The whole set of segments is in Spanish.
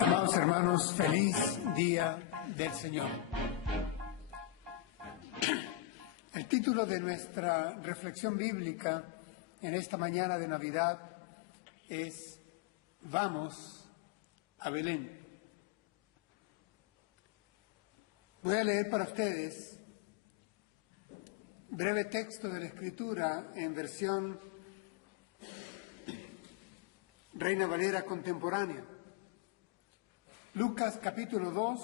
Amados hermanos, feliz día del Señor. El título de nuestra reflexión bíblica en esta mañana de Navidad es Vamos a Belén. Voy a leer para ustedes breve texto de la Escritura en versión Reina Valera contemporánea. Lucas capítulo 2,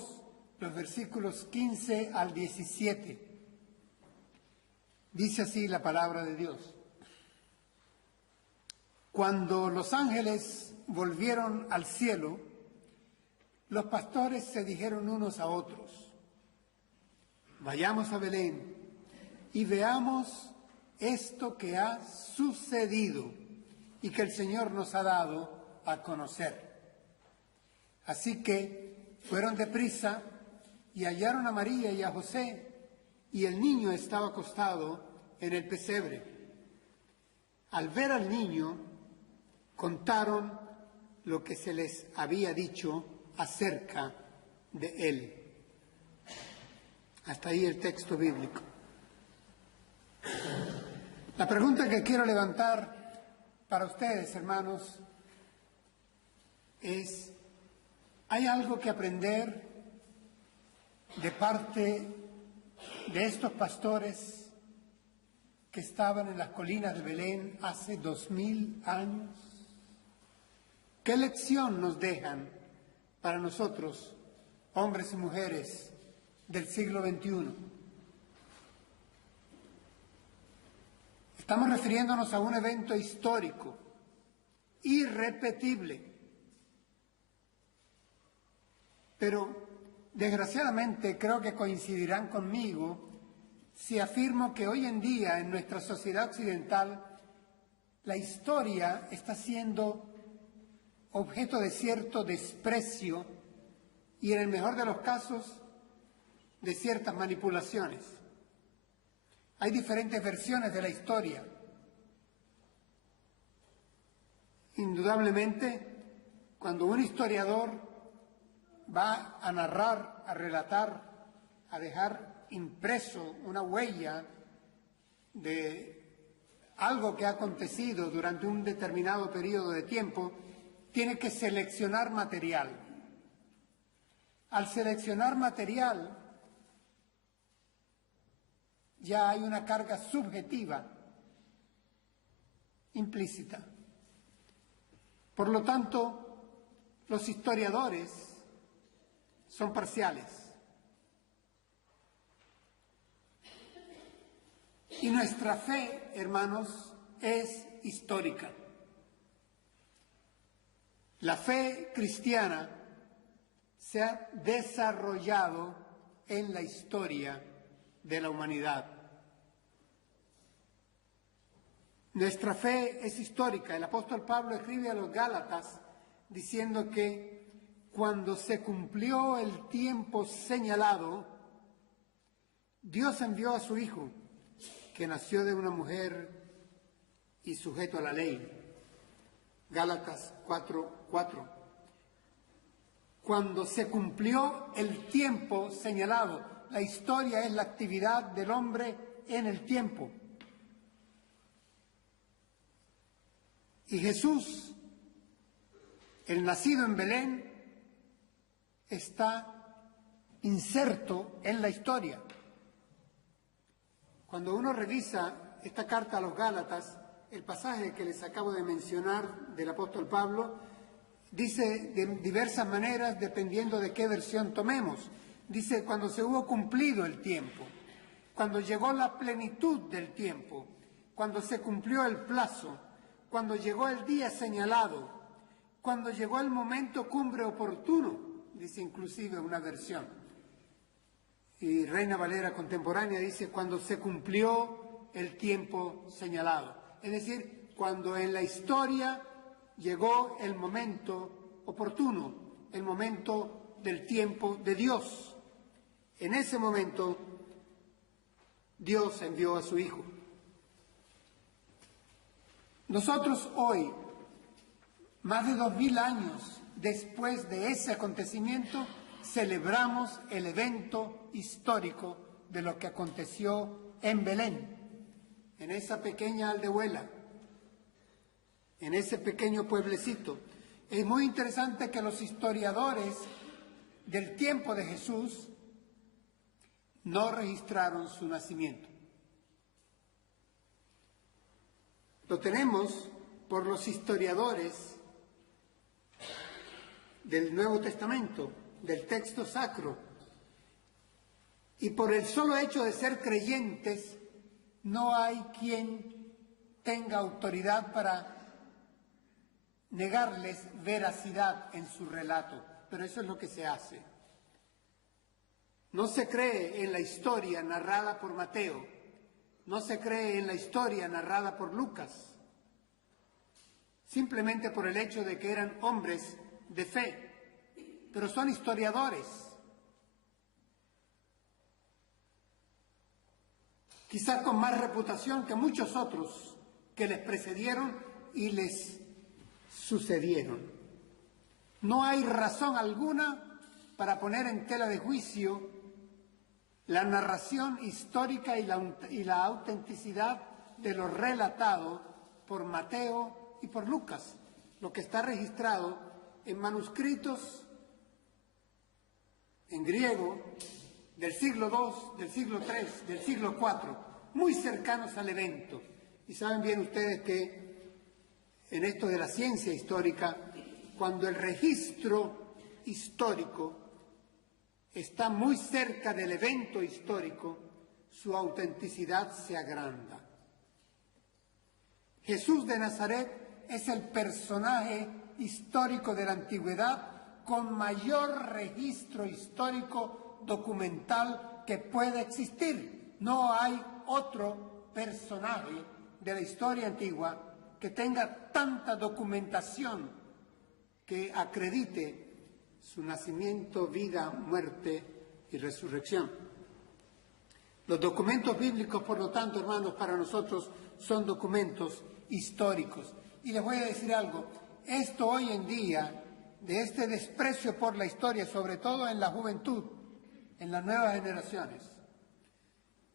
los versículos 15 al 17. Dice así la palabra de Dios. Cuando los ángeles volvieron al cielo, los pastores se dijeron unos a otros: vayamos a Belén y veamos esto que ha sucedido y que el Señor nos ha dado a conocer. Así que fueron deprisa y hallaron a María y a José, y el niño estaba acostado en el pesebre. Al ver al niño, contaron lo que se les había dicho acerca de él. Hasta ahí el texto bíblico. La pregunta que quiero levantar para ustedes, hermanos, es: ¿hay algo que aprender de parte de estos pastores que estaban en las colinas de Belén hace 2000 años? ¿Qué lección nos dejan para nosotros, hombres y mujeres del siglo XXI? Estamos refiriéndonos a un evento histórico, irrepetible. Pero, desgraciadamente, creo que coincidirán conmigo si afirmo que hoy en día, en nuestra sociedad occidental, la historia está siendo objeto de cierto desprecio y, en el mejor de los casos, de ciertas manipulaciones. Hay diferentes versiones de la historia. Indudablemente, cuando un historiador va a narrar, a relatar, a dejar impreso una huella de algo que ha acontecido durante un determinado periodo de tiempo, tiene que seleccionar material. Al seleccionar material, ya hay una carga subjetiva implícita. Por lo tanto, los historiadores son parciales. Y nuestra fe, hermanos, es histórica. La fe cristiana se ha desarrollado en la historia de la humanidad. Nuestra fe es histórica. El apóstol Pablo escribe a los Gálatas diciendo que cuando se cumplió el tiempo señalado, Dios envió a su Hijo, que nació de una mujer y sujeto a la ley. Gálatas 4:4. Cuando se cumplió el tiempo señalado. La historia es la actividad del hombre en el tiempo. Y Jesús, el nacido en Belén, está inserto en la historia. Cuando uno revisa esta carta a los Gálatas, el pasaje que les acabo de mencionar del apóstol Pablo dice de diversas maneras dependiendo de qué versión tomemos. Dice cuando se hubo cumplido el tiempo, cuando llegó la plenitud del tiempo, cuando se cumplió el plazo, cuando llegó el día señalado, cuando llegó el momento cumbre oportuno, dice inclusive una versión. Y Reina Valera contemporánea dice cuando se cumplió el tiempo señalado. Es decir, cuando en la historia llegó el momento oportuno, el momento del tiempo de Dios. En ese momento, Dios envió a su Hijo. Nosotros hoy, más de 2000 años después de ese acontecimiento, celebramos el evento histórico de lo que aconteció en Belén, en esa pequeña aldehuela, en ese pequeño pueblecito. Es muy interesante que los historiadores del tiempo de Jesús no registraron su nacimiento. Lo tenemos por los historiadores del Nuevo Testamento, del texto sacro, y por el solo hecho de ser creyentes, no hay quien tenga autoridad para negarles veracidad en su relato, pero eso es lo que se hace. No se cree en la historia narrada por Mateo, no se cree en la historia narrada por Lucas, simplemente por el hecho de que eran hombres de fe, pero son historiadores. Quizás con más reputación que muchos otros que les precedieron y les sucedieron. No hay razón alguna para poner en tela de juicio la narración histórica y la autenticidad de lo relatado por Mateo y por Lucas, lo que está registrado en manuscritos en griego del siglo II, del siglo III, del siglo IV, muy cercanos al evento. Y saben bien ustedes que en esto de la ciencia histórica, cuando el registro histórico está muy cerca del evento histórico, su autenticidad se agranda. Jesús de Nazaret es el personaje histórico de la antigüedad con mayor registro histórico documental que pueda existir. No hay otro personaje de la historia antigua que tenga tanta documentación que acredite su nacimiento, vida, muerte y resurrección. Los documentos bíblicos, por lo tanto, hermanos, para nosotros son documentos históricos. Y les voy a decir algo, esto hoy en día, de este desprecio por la historia, sobre todo en la juventud, en las nuevas generaciones,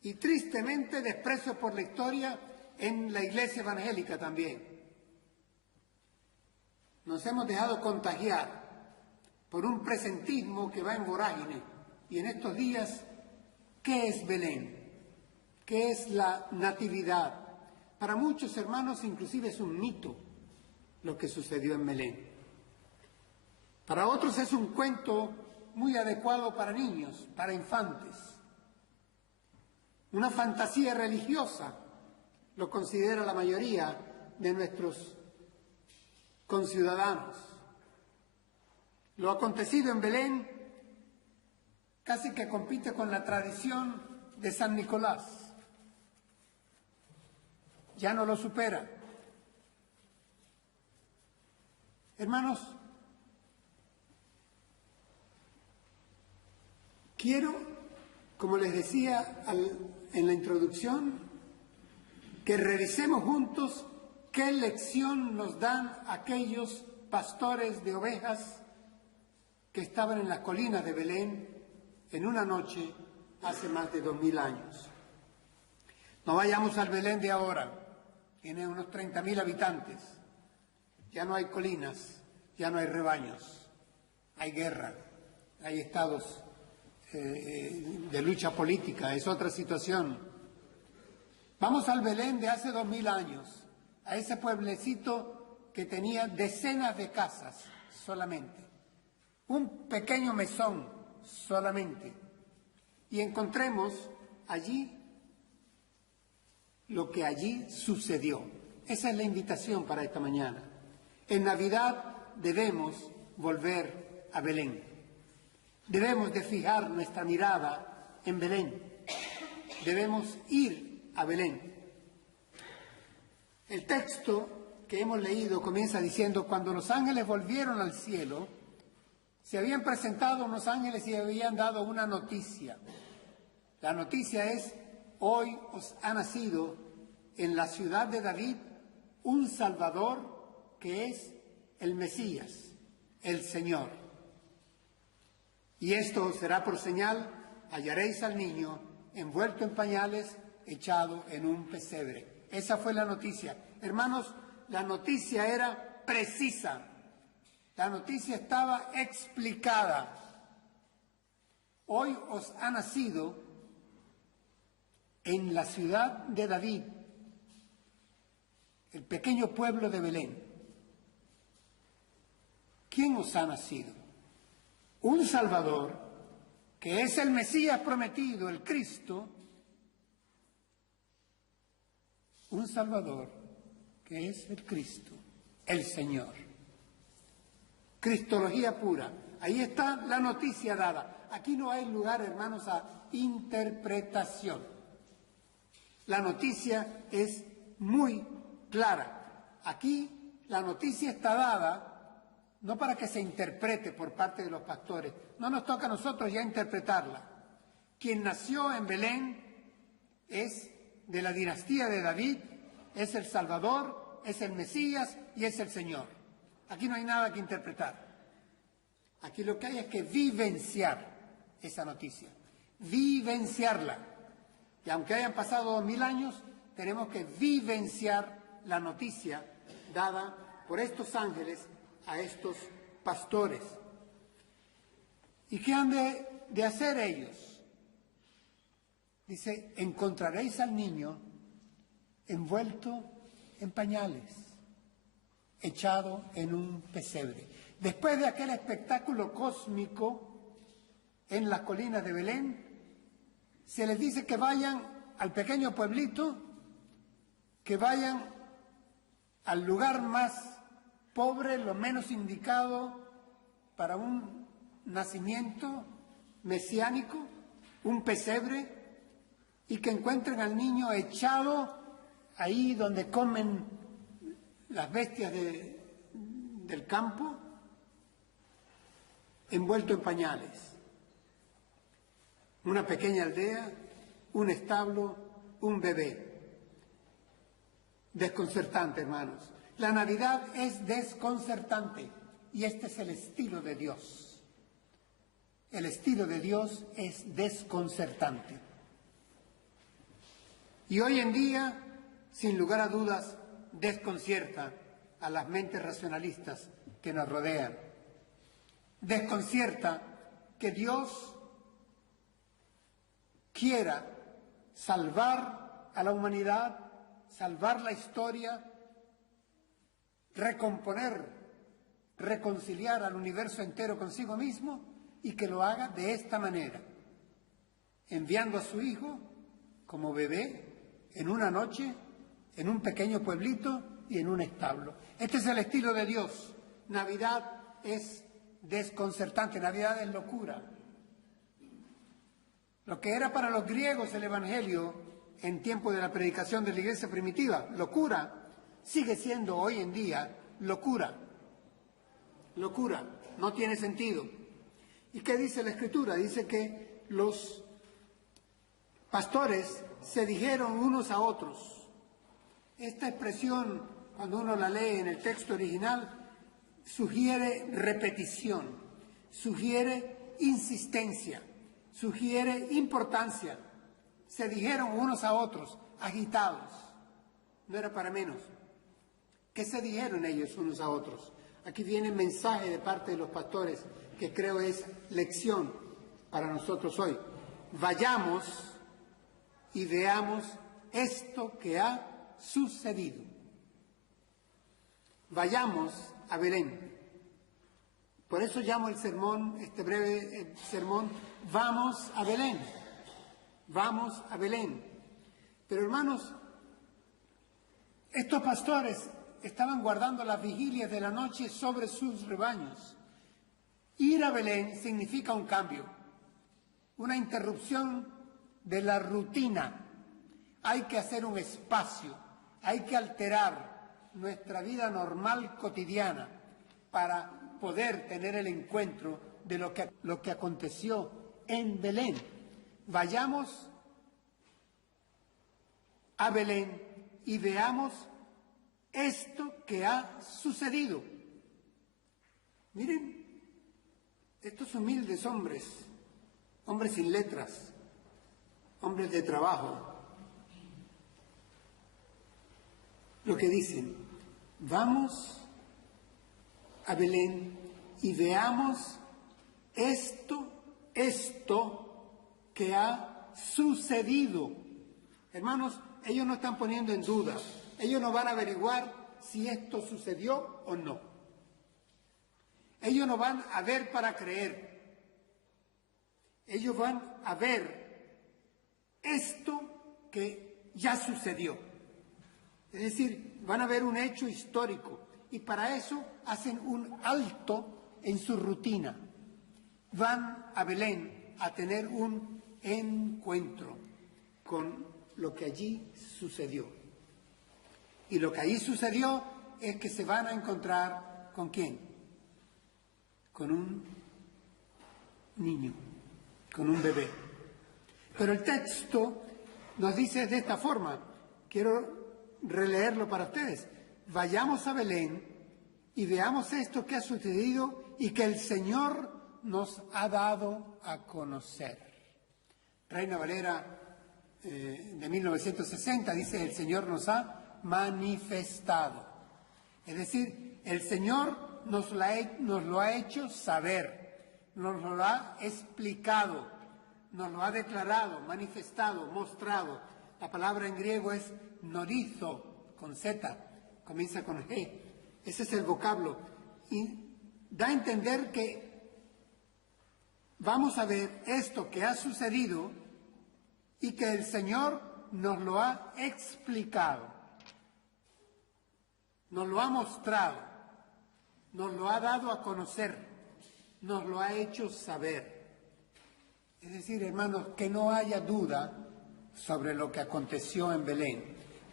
y tristemente desprecio por la historia en la iglesia evangélica también. Nos hemos dejado contagiar por un presentismo que va en vorágine. Y en estos días, ¿qué es Belén? ¿Qué es la natividad? Para muchos hermanos inclusive es un mito lo que sucedió en Belén. Para otros es un cuento muy adecuado para niños, para infantes. Una fantasía religiosa, lo considera la mayoría de nuestros conciudadanos. Lo acontecido en Belén casi que compite con la tradición de San Nicolás. Ya no lo supera. Hermanos, quiero, como les decía en la introducción, que revisemos juntos qué lección nos dan aquellos pastores de ovejas que estaban en las colinas de Belén en una noche hace más de 2000 años. No vayamos al Belén de ahora, tiene unos 30.000 habitantes, ya no hay colinas, ya no hay rebaños, hay guerra, hay estados de lucha política, es otra situación. Vamos al Belén de hace 2000 años, a ese pueblecito que tenía decenas de casas solamente, un pequeño mesón solamente, y encontremos allí lo que allí sucedió. Esa es la invitación para esta mañana. En Navidad debemos volver a Belén. Debemos de fijar nuestra mirada en Belén. Debemos ir a Belén. El texto que hemos leído comienza diciendo: cuando los ángeles volvieron al cielo, se habían presentado unos ángeles y habían dado una noticia. La noticia es: hoy os ha nacido en la ciudad de David un Salvador que es el Mesías, el Señor. Y esto será por señal, hallaréis al niño envuelto en pañales, echado en un pesebre. Esa fue la noticia. Hermanos, la noticia era precisa. La noticia estaba explicada. Hoy os ha nacido en la ciudad de David, el pequeño pueblo de Belén. ¿Quién os ha nacido? Un Salvador, que es el Mesías prometido, el Cristo. Un Salvador, que es el Cristo, el Señor. Cristología pura. Ahí está la noticia dada. Aquí no hay lugar, hermanos, a interpretación. La noticia es muy clara. Aquí la noticia está dada no para que se interprete por parte de los pastores. No nos toca a nosotros ya interpretarla. Quien nació en Belén es de la dinastía de David, es el Salvador, es el Mesías y es el Señor. Aquí no hay nada que interpretar. Aquí lo que hay es que vivenciar esa noticia, vivenciarla. Y aunque hayan pasado 2000 años, tenemos que vivenciar la noticia dada por estos ángeles a estos pastores. ¿Y qué han de hacer ellos? Dice, encontraréis al niño envuelto en pañales, echado en un pesebre. Después de aquel espectáculo cósmico en las colinas de Belén, se les dice que vayan al pequeño pueblito, que vayan al lugar más pobre, lo menos indicado para un nacimiento mesiánico, un pesebre, y que encuentren al niño echado ahí donde comen las bestias del campo, envuelto en pañales. Una pequeña aldea, un establo, un bebé. Desconcertante, hermanos. La Navidad es desconcertante y este es el estilo de Dios. El estilo de Dios es desconcertante. Y hoy en día, sin lugar a dudas, desconcierta a las mentes racionalistas que nos rodean. Desconcierta que Dios quiera salvar a la humanidad, salvar la historia, recomponer, reconciliar al universo entero consigo mismo y que lo haga de esta manera, enviando a su hijo como bebé en una noche, en un pequeño pueblito y en un establo. Este es el estilo de Dios. Navidad es desconcertante, Navidad es locura. Lo que era para los griegos el Evangelio en tiempo de la predicación de la iglesia primitiva, locura, sigue siendo hoy en día locura. Locura, no tiene sentido. ¿Y qué dice la Escritura? Dice que los pastores se dijeron unos a otros. Esta expresión, cuando uno la lee en el texto original, sugiere repetición, sugiere insistencia, sugiere importancia. Se dijeron unos a otros, agitados. No era para menos. ¿Qué se dijeron ellos unos a otros? Aquí viene el mensaje de parte de los pastores, que creo es lección para nosotros hoy. Vayamos y veamos esto que ha sucedido. Vayamos a Belén. Por eso llamo el sermón, este breve sermón, vamos a Belén. Vamos a Belén. Pero hermanos, estos pastores estaban guardando las vigilias de la noche sobre sus rebaños. Ir a Belén significa un cambio, una interrupción de la rutina. Hay que hacer un espacio, hay que alterar nuestra vida normal cotidiana para poder tener el encuentro de lo que aconteció en Belén. Vayamos a Belén y veamos esto que ha sucedido. Miren, estos humildes hombres, hombres sin letras, hombres de trabajo, lo que dicen: vamos a Belén y veamos esto que ha sucedido. Hermanos, ellos no están poniendo en duda, ellos no van a averiguar si esto sucedió o no. Ellos no van a ver para creer, ellos van a ver esto que ya sucedió. Es decir, van a ver un hecho histórico y para eso hacen un alto en su rutina. Van a Belén a tener un encuentro con lo que allí sucedió. Y lo que allí sucedió es que se van a encontrar ¿con quién? Con un niño, con un bebé. Pero el texto nos dice de esta forma, quiero releerlo para ustedes: vayamos a Belén y veamos esto que ha sucedido y que el Señor nos ha dado a conocer. Reina Valera de 1960 dice: el Señor nos ha manifestado. Es decir, el Señor nos lo ha hecho saber, nos lo ha explicado, nos lo ha declarado, manifestado, mostrado. La palabra en griego es norizo, con Z, comienza con G. Ese es el vocablo. Y da a entender que vamos a ver esto que ha sucedido y que el Señor nos lo ha explicado, nos lo ha mostrado, nos lo ha dado a conocer, nos lo ha hecho saber. Es decir, hermanos, que no haya duda sobre lo que aconteció en Belén.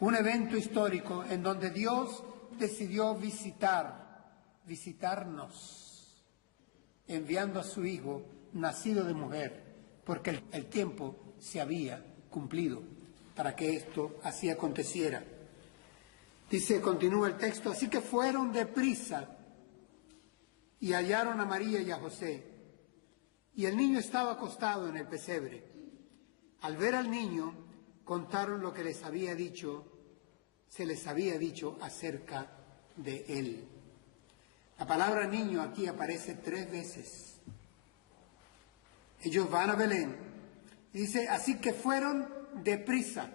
Un evento histórico en donde Dios decidió visitarnos, enviando a su Hijo, nacido de mujer, porque el tiempo se había cumplido para que esto así aconteciera. Dice, continúa el texto: así que fueron deprisa y hallaron a María y a José, y el niño estaba acostado en el pesebre. Al ver al niño, contaron lo que se les había dicho acerca de él. La palabra niño aquí aparece 3 veces. Ellos van a Belén. Y dice, así que fueron deprisa.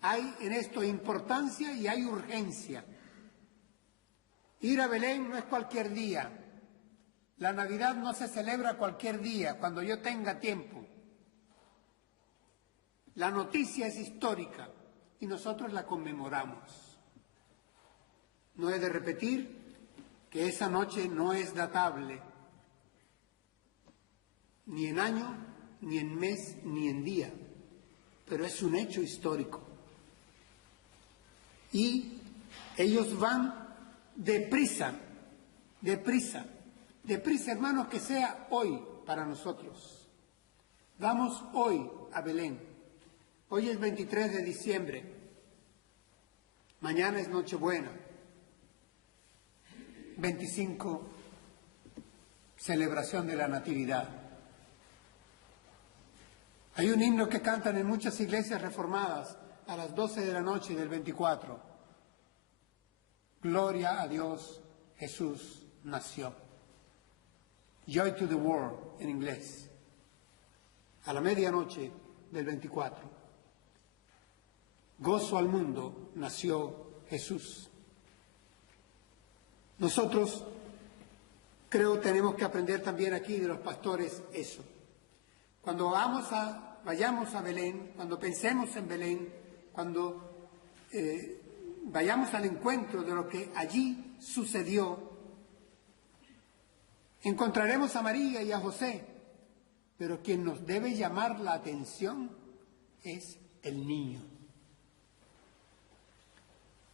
Hay en esto importancia y hay urgencia. Ir a Belén no es cualquier día. La Navidad no se celebra cualquier día, cuando yo tenga tiempo. La noticia es histórica y nosotros la conmemoramos. No he de repetir que esa noche no es datable, ni en año, ni en mes, ni en día, pero es un hecho histórico. Y ellos van deprisa, hermanos, que sea hoy para nosotros. Vamos hoy a Belén. Hoy es 23 de diciembre, mañana es Nochebuena, 25, celebración de la Natividad. Hay un himno que cantan en muchas iglesias reformadas a las 12 de la noche del 24. Gloria a Dios, Jesús nació. Joy to the world en inglés. A la medianoche del 24. Gozo al mundo, nació Jesús. Nosotros, creo, tenemos que aprender también aquí de los pastores eso. Cuando vayamos a Belén, cuando pensemos en Belén, cuando vayamos al encuentro de lo que allí sucedió, encontraremos a María y a José, pero quien nos debe llamar la atención es el niño.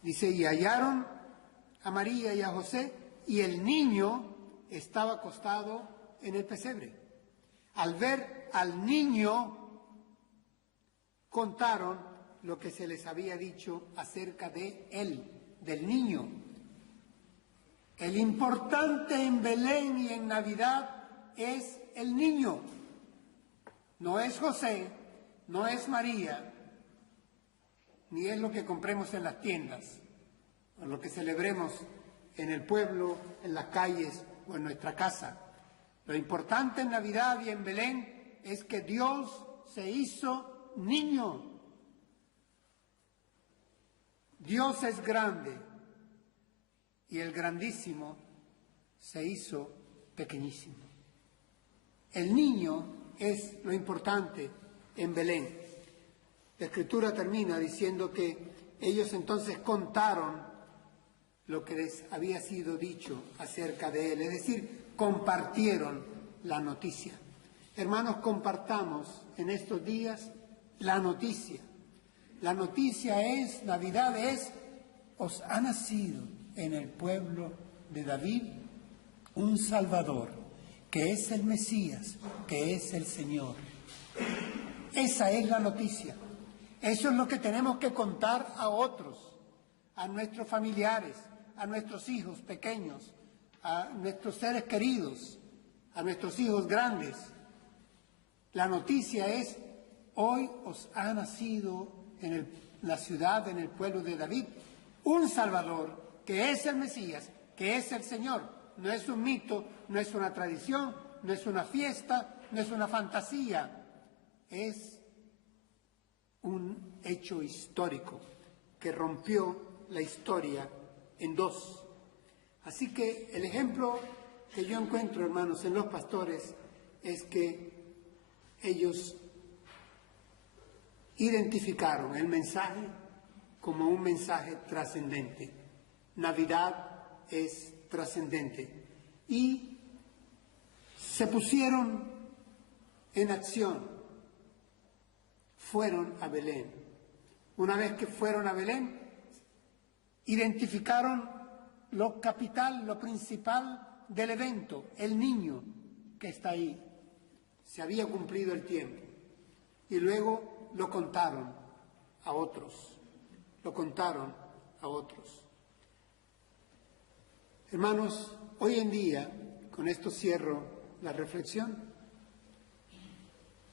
Dice, y hallaron a María y a José, y el niño estaba acostado en el pesebre. Al ver al niño, contaron lo que se les había dicho acerca de él, del niño. El importante en Belén y en Navidad es el niño. No es José, no es María, ni es lo que compremos en las tiendas, o lo que celebremos en el pueblo, en las calles o en nuestra casa. Lo importante en Navidad y en Belén es que Dios se hizo niño. Dios es grande y el grandísimo se hizo pequeñísimo. El niño es lo importante en Belén. La Escritura termina diciendo que ellos entonces contaron lo que les había sido dicho acerca de él, es decir, compartieron la noticia. Hermanos, compartamos en estos días la noticia. La noticia es, Navidad es, os ha nacido en el pueblo de David un Salvador, que es el Mesías, que es el Señor. Esa es la noticia. Eso es lo que tenemos que contar a otros, a nuestros familiares, a nuestros hijos pequeños, a nuestros seres queridos, a nuestros hijos grandes. La noticia es, hoy os ha nacido en la ciudad, en el pueblo de David, un Salvador, que es el Mesías, que es el Señor. No es un mito, no es una tradición, no es una fiesta, no es una fantasía. Es un hecho histórico que rompió la historia en dos. Así que el ejemplo que yo encuentro, hermanos, en los pastores es que ellos identificaron el mensaje como un mensaje trascendente. Navidad es trascendente. Y se pusieron en acción. Fueron a Belén. Una vez que fueron a Belén, identificaron lo capital, lo principal del evento, el niño que está ahí. Se había cumplido el tiempo. Y luego lo contaron a otros. Lo contaron a otros. Hermanos, hoy en día, con esto cierro la reflexión,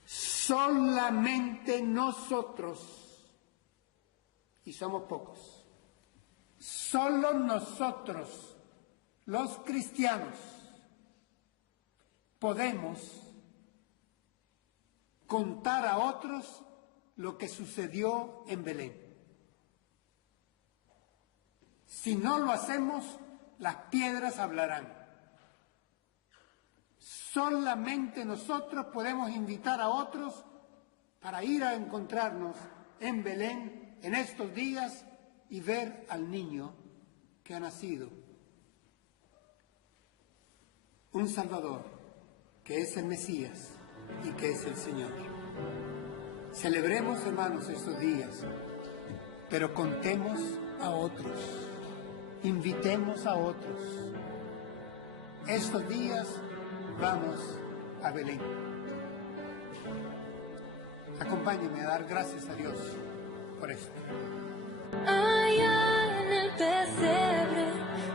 solamente nosotros, y somos pocos, solo nosotros, los cristianos, podemos contar a otros lo que sucedió en Belén. Si no lo hacemos, las piedras hablarán. Solamente nosotros podemos invitar a otros para ir a encontrarnos en Belén en estos días y ver al niño que ha nacido. Un Salvador, que es el Mesías y que es el Señor. Celebremos, hermanos, estos días, pero contemos a otros, invitemos a otros. Estos días vamos a Belén. Acompáñenme a dar gracias a Dios por esto. Allá en el pesebre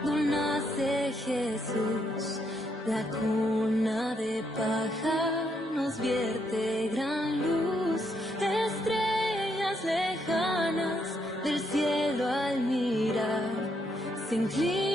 donde nace Jesús, la cuna de paja nos vierte gran luz, estrellas lejanas del cielo al mirar se inclinan.